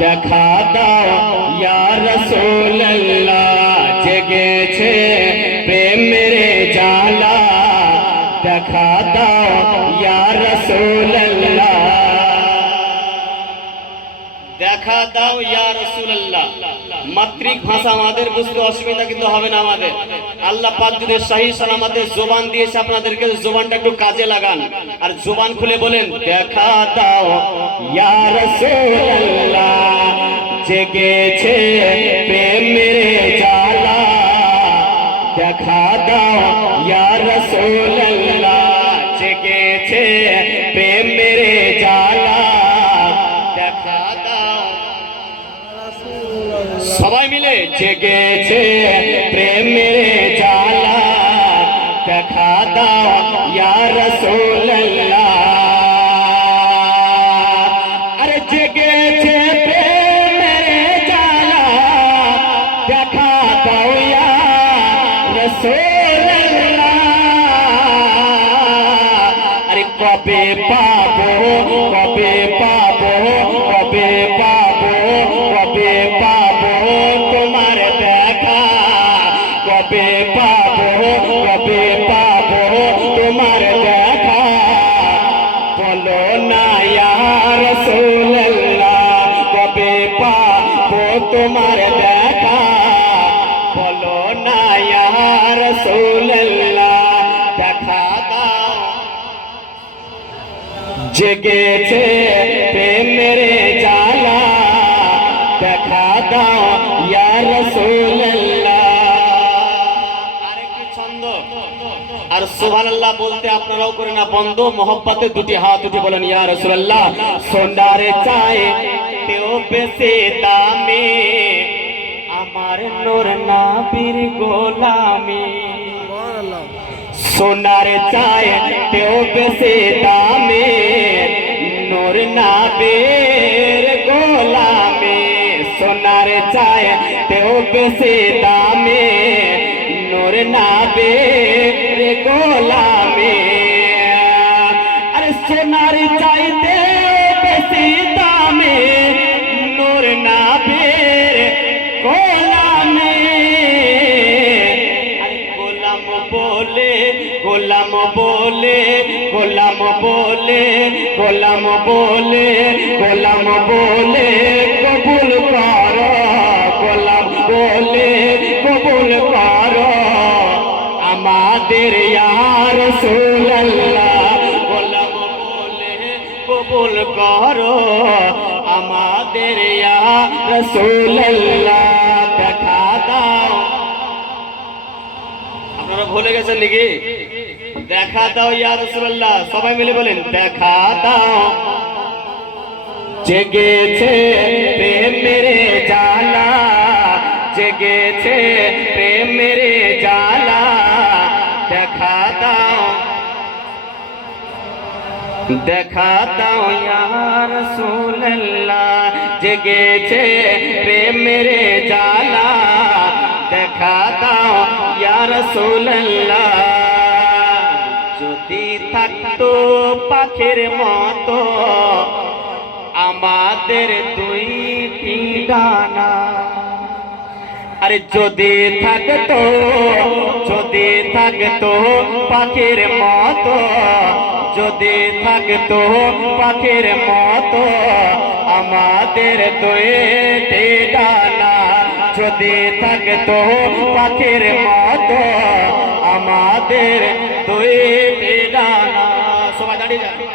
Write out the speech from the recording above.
দেখা দাও ইয়ার সোল্লা জেগেছে প্রেমের জালা দেখা দেখা দাও ইয়া রাসূলুল্লাহ। মাতৃক ভাষা আমাদের বুঝতে অসুবিধা কিন্তু হবে না আমাদের। আল্লাহ পাক যদি সহি সালামতে জবান দিয়েছে, আপনাদেরকে জবানটা একটু কাজে লাগান। আর জবান খুলে বলেন, দেখা দাও ইয়া রাসূলুল্লাহ, জেগেছে প্রেমের জালা দেখা দাও ইয়া রাসূলুল্লাহ, জেগেছে প্রেমের সবাই মিলে জেগেছে প্রেমের জালা দেখা দাও ইয়া রাসূলুল্লাহ। আরে জেগেছে প্রেমের জালা দেখা দাও ইয়া রাসূলুল্লাহ। আরে কবে পাবো, কবে কবে পাবো কবে পাবো তোমার দেখা। বলো না রাসূলুল্লাহ কবে পাবো তোমার দেখা। বলো না রাসূলুল্লাহ, দেখা দাও। জেগেছে প্রেমের আর সুবহানাল্লাহ বলতে আপনারাও করে না বন্ধ মোহব্বতে দুটি হাত উঠে বলেন ইয়া রাসূলুল্লাহ সোনারে চায় তেও বেশি দামে আমার নূর নাবির গোলামি। সোনার চায় তেও বেশি দামে নূর নাবের গোলামে। সোনার চায় তেও বেশি দামে নূর নাবের গোলামে। আরে সোনার চাইতে বেশি দামে নূর নাবের গোলামে। আরে গোলাম বলে গোলাম বলে গোলাম বলে গোলাম বলে গোলাম বলে। কবুল কর আমাদের আপনারা ভুলে গেছেন নাকি? দেখা দাও ইয়া রাসূলুল্লাহ। সবাই মিলে বলেন, দেখা দাও। জেগেছে প্রেমের জালা জেগেছে প্রেমের দেখা দাও ইয়া রাসূলুল্লাহ, জেগেছে প্রেমের জালা দেখা দাও ইয়া রাসূলুল্লাহ, যদি থাকতো পাখির মতো, আমাদের দুইটি ডানা। আরে যদি থাকতো যদি থাকতো পাখির মতো যদি থাকতো পাখির মতো, আমাদের দুইটি ডানা। যদি থাকতো পাখির মতো, আমাদের দুইটি ডানা। সবাই দাঁড়িয়ে